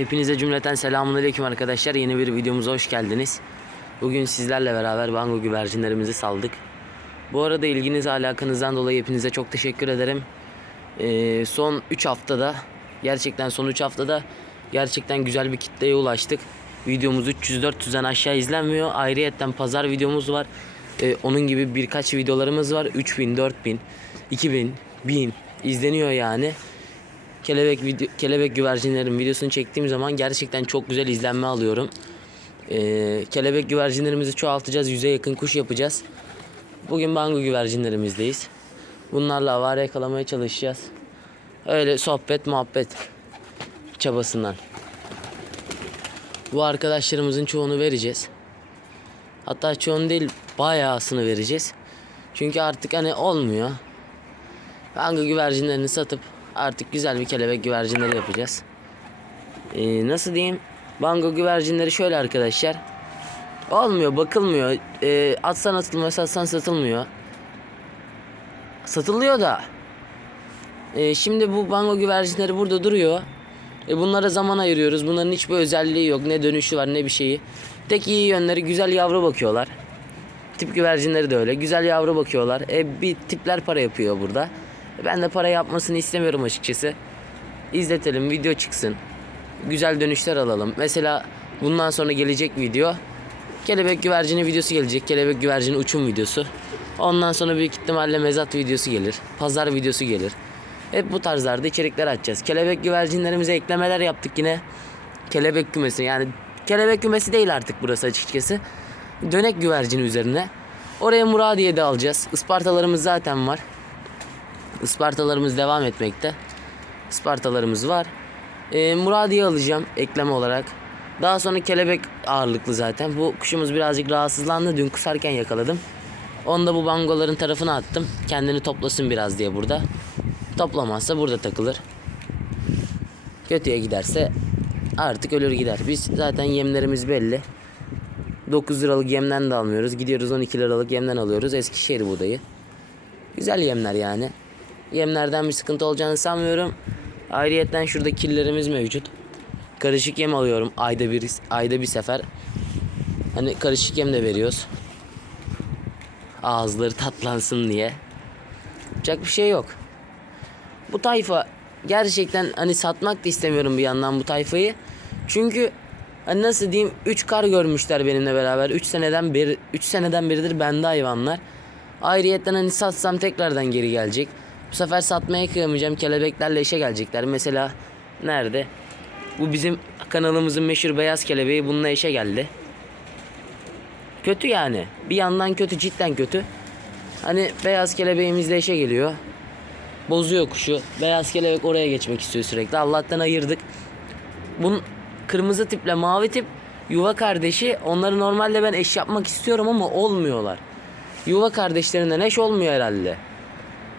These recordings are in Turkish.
Hepinize cümleten selamünaleyküm arkadaşlar. Yeni bir videomuza hoş geldiniz. Bugün sizlerle beraber bango güvercinlerimizi saldık. Bu arada ilginiz alakanızdan dolayı hepinize çok teşekkür ederim. Ee, son 3 haftada gerçekten son 3 haftada gerçekten güzel bir kitleye ulaştık. Videomuz 300-400'den aşağı izlenmiyor. Ayrıyetten pazar videomuz var. Ee, onun gibi birkaç videolarımız var. 3000, 4000, 2000, 1000 izleniyor yani kelebek video, kelebek güvercinlerin videosunu çektiğim zaman gerçekten çok güzel izlenme alıyorum. Ee, kelebek güvercinlerimizi çoğaltacağız. Yüze yakın kuş yapacağız. Bugün bango güvercinlerimizdeyiz. Bunlarla avare yakalamaya çalışacağız. Öyle sohbet muhabbet çabasından. Bu arkadaşlarımızın çoğunu vereceğiz. Hatta çoğunu değil bayağısını vereceğiz. Çünkü artık hani olmuyor. Bango güvercinlerini satıp artık güzel bir kelebek güvercinleri yapacağız. Ee, nasıl diyeyim? Bango güvercinleri şöyle arkadaşlar. Olmuyor, bakılmıyor. Ee, atsan atılmıyor, satsan satılmıyor. Satılıyor da. Ee, şimdi bu bango güvercinleri burada duruyor. E bunlara zaman ayırıyoruz. Bunların hiçbir özelliği yok. Ne dönüşü var ne bir şeyi. Tek iyi yönleri güzel yavru bakıyorlar. Tip güvercinleri de öyle. Güzel yavru bakıyorlar. E bir tipler para yapıyor burada. Ben de para yapmasını istemiyorum açıkçası. İzletelim, video çıksın. Güzel dönüşler alalım. Mesela bundan sonra gelecek video kelebek güvercini videosu gelecek. Kelebek güvercini uçum videosu. Ondan sonra büyük ihtimalle mezat videosu gelir. Pazar videosu gelir. Hep bu tarzlarda içerikler açacağız. Kelebek güvercinlerimize eklemeler yaptık yine. Kelebek kümesi yani kelebek kümesi değil artık burası açıkçası. Dönek güvercini üzerine. Oraya Muradiye de alacağız. Ispartalarımız zaten var. Ispartalarımız devam etmekte. Ispartalarımız var. Ee, Muradiye alacağım ekleme olarak. Daha sonra kelebek ağırlıklı zaten. Bu kuşumuz birazcık rahatsızlandı. Dün kusarken yakaladım. Onu da bu bangoların tarafına attım. Kendini toplasın biraz diye burada. Toplamazsa burada takılır. Kötüye giderse artık ölür gider. Biz zaten yemlerimiz belli. 9 liralık yemden de almıyoruz. Gidiyoruz 12 liralık yemden alıyoruz. Eskişehir buğdayı. Güzel yemler yani. Yemlerden bir sıkıntı olacağını sanmıyorum. Ayrıyetten şurada killerimiz mevcut. Karışık yem alıyorum ayda bir ayda bir sefer. Hani karışık yem de veriyoruz. Ağızları tatlansın diye. Yapacak bir şey yok. Bu tayfa gerçekten hani satmak da istemiyorum bir yandan bu tayfayı. Çünkü hani nasıl diyeyim 3 kar görmüşler benimle beraber. 3 seneden beri 3 seneden beridir bende hayvanlar. Ayrıyetten hani satsam tekrardan geri gelecek. Bu sefer satmaya kıyamayacağım. Kelebeklerle işe gelecekler. Mesela nerede? Bu bizim kanalımızın meşhur beyaz kelebeği bununla işe geldi. Kötü yani. Bir yandan kötü cidden kötü. Hani beyaz kelebeğimizle işe geliyor. Bozuyor kuşu. Beyaz kelebek oraya geçmek istiyor sürekli. Allah'tan ayırdık. Bunun kırmızı tiple mavi tip yuva kardeşi. Onları normalde ben eş yapmak istiyorum ama olmuyorlar. Yuva kardeşlerinden eş olmuyor herhalde.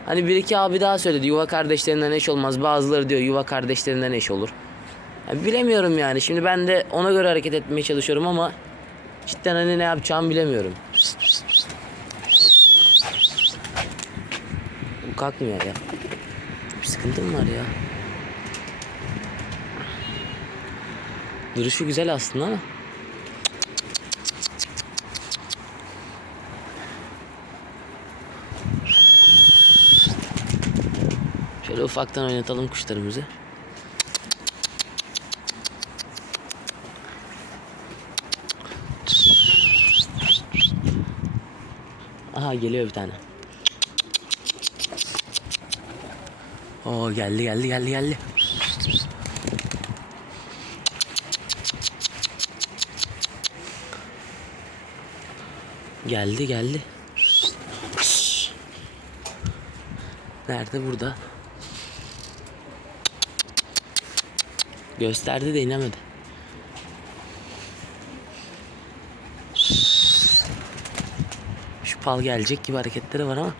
Hani bir iki abi daha söyledi yuva kardeşlerinden eş olmaz. Bazıları diyor yuva kardeşlerinden eş olur. Ya bilemiyorum yani. Şimdi ben de ona göre hareket etmeye çalışıyorum ama cidden hani ne yapacağımı bilemiyorum. Bu kalkmıyor ya. Bir sıkıntı mı var ya? Duruşu güzel aslında ama. Şöyle ufaktan oynatalım kuşlarımızı. Aha geliyor bir tane. Oo geldi geldi geldi geldi. Geldi geldi. Nerede burada? Gösterdi de inemedi. Şu pal gelecek gibi hareketleri var ama.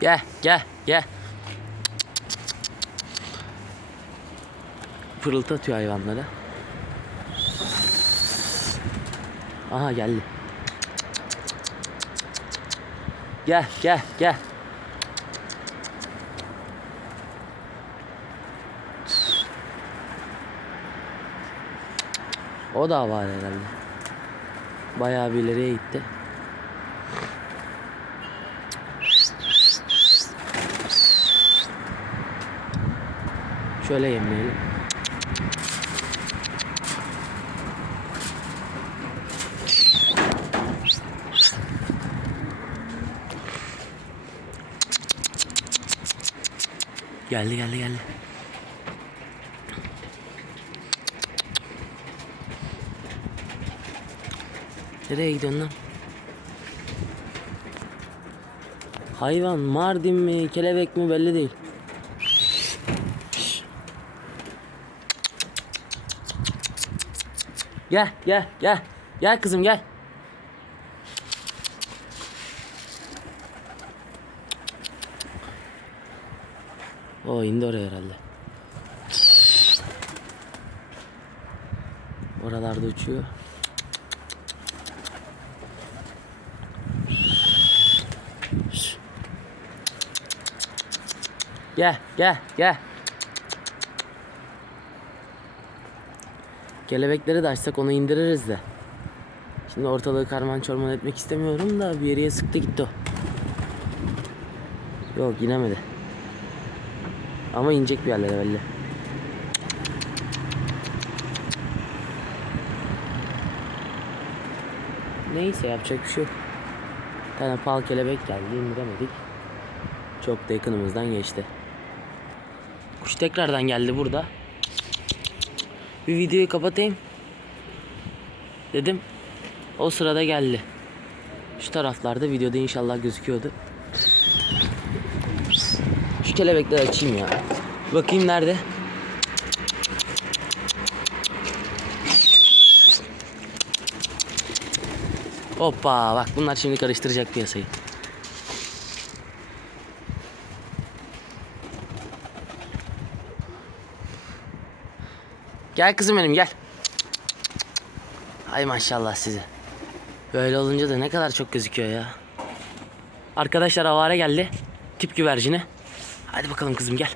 Gel gel gel. Pırıltı atıyor hayvanlara. Aha geldi. Gel gel gel. O da var herhalde. Bayağı bir ileriye gitti. Şöyle yemeyelim. Geldi geldi geldi. Nereye gidiyorsun lan? Hayvan Mardin mi kelebek mi belli değil. Gel gel gel. Gel kızım gel. O indi oraya herhalde. Oralarda uçuyor. Gel gel gel. Kelebekleri de açsak onu indiririz de. Şimdi ortalığı karman çorman etmek istemiyorum da bir yere sıktı gitti o. Yok inemedi. Ama inecek bir yerlere belli. Neyse yapacak bir şey yok. Bir tane pal kelebek geldi indiremedik. Çok da yakınımızdan geçti. Kuş tekrardan geldi burada. Bir videoyu kapatayım. Dedim. O sırada geldi. Şu taraflarda videoda inşallah gözüküyordu. Şu kelebekleri açayım ya. Bakayım nerede? Hoppa bak bunlar şimdi karıştıracak piyasayı. Gel kızım benim gel. Ay maşallah size. Böyle olunca da ne kadar çok gözüküyor ya. Arkadaşlar avare geldi. Tip güvercini. Hadi bakalım kızım gel.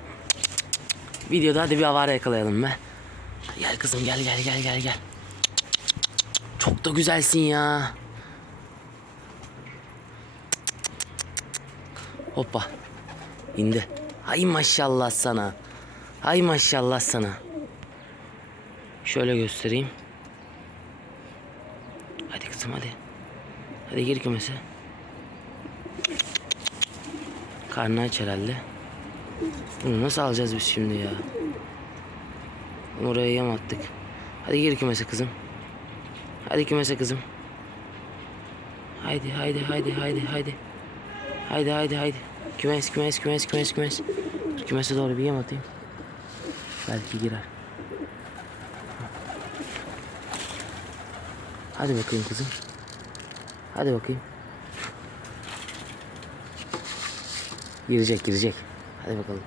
Videoda hadi bir avare yakalayalım be. Gel kızım gel gel gel gel gel. Çok da güzelsin ya. Hoppa. İndi. Ay maşallah sana. Ay maşallah sana. Şöyle göstereyim. Hadi kızım hadi. Hadi gir kümese. Karnı aç herhalde. Bunu nasıl alacağız biz şimdi ya? Bunu Oraya yem attık. Hadi gir kümese kızım. Hadi kümese kızım. Haydi haydi haydi haydi haydi. Haydi haydi haydi. Kümes kümes kümes kümes kümes. Kümese doğru bir yem atayım. Belki girer. Hadi bakayım kızım. Hadi bakayım. Girecek girecek. Hadi bakalım.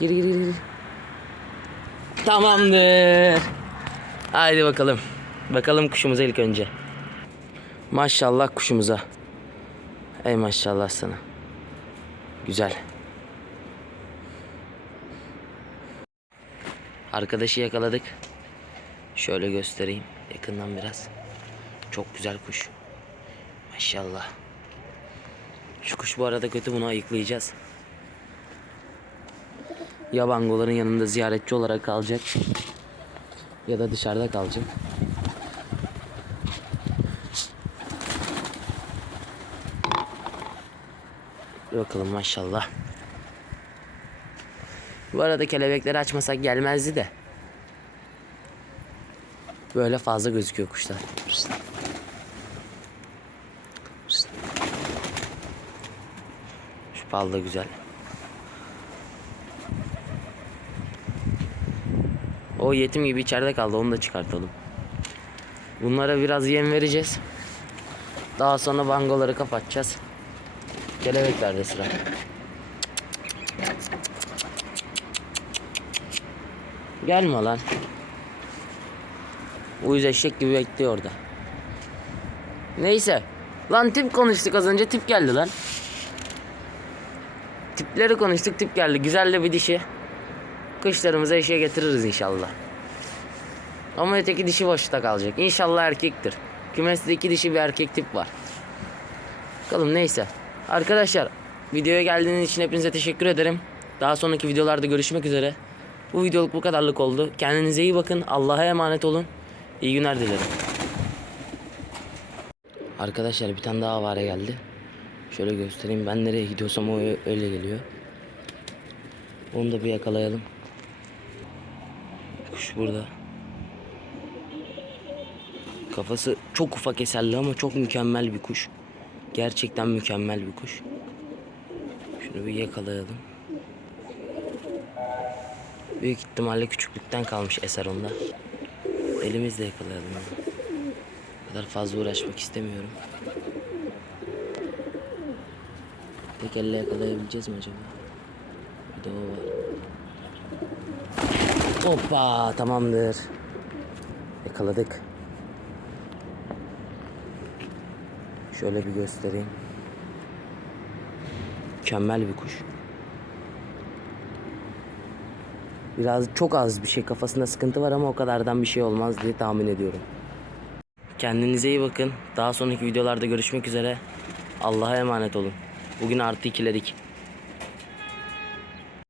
Gir gir gir. Tamamdır. Haydi bakalım. Bakalım kuşumuza ilk önce. Maşallah kuşumuza. Ey maşallah sana. Güzel. Arkadaşı yakaladık. Şöyle göstereyim yakından biraz. Çok güzel kuş. Maşallah. Şu kuş bu arada kötü bunu ayıklayacağız. Ya bangoların yanında ziyaretçi olarak kalacak. Ya da dışarıda kalacak. Bakalım maşallah. Bu arada kelebekleri açmasak gelmezdi de. Böyle fazla gözüküyor kuşlar. Şu pal da güzel. O yetim gibi içeride kaldı. Onu da çıkartalım. Bunlara biraz yem vereceğiz. Daha sonra bangoları kapatacağız. Kelebeklerde sıra. Gelme lan. Uyuz eşek gibi bekliyor orada. Neyse. Lan tip konuştuk az önce tip geldi lan. tipleri konuştuk tip geldi. Güzel de bir dişi. Kışlarımıza işe getiririz inşallah. Ama öteki dişi boşta kalacak. İnşallah erkektir. Kümeste iki dişi bir erkek tip var. Bakalım neyse. Arkadaşlar videoya geldiğiniz için hepinize teşekkür ederim. Daha sonraki videolarda görüşmek üzere. Bu videoluk bu kadarlık oldu. Kendinize iyi bakın. Allah'a emanet olun. İyi günler dilerim. Arkadaşlar bir tane daha avare geldi. Şöyle göstereyim. Ben nereye gidiyorsam o öyle geliyor. Onu da bir yakalayalım. Kuş burada. Kafası çok ufak eserli ama çok mükemmel bir kuş. Gerçekten mükemmel bir kuş. Şunu bir yakalayalım. Büyük ihtimalle küçüklükten kalmış eser onda. Elimizle yakalayalım. Bu kadar fazla uğraşmak istemiyorum. Tek elle yakalayabileceğiz mi acaba? Bir de o var. Hoppa tamamdır. Yakaladık. Şöyle bir göstereyim. Mükemmel bir kuş. Biraz çok az bir şey kafasında sıkıntı var ama o kadardan bir şey olmaz diye tahmin ediyorum. Kendinize iyi bakın. Daha sonraki videolarda görüşmek üzere. Allah'a emanet olun. Bugün artı ikiledik.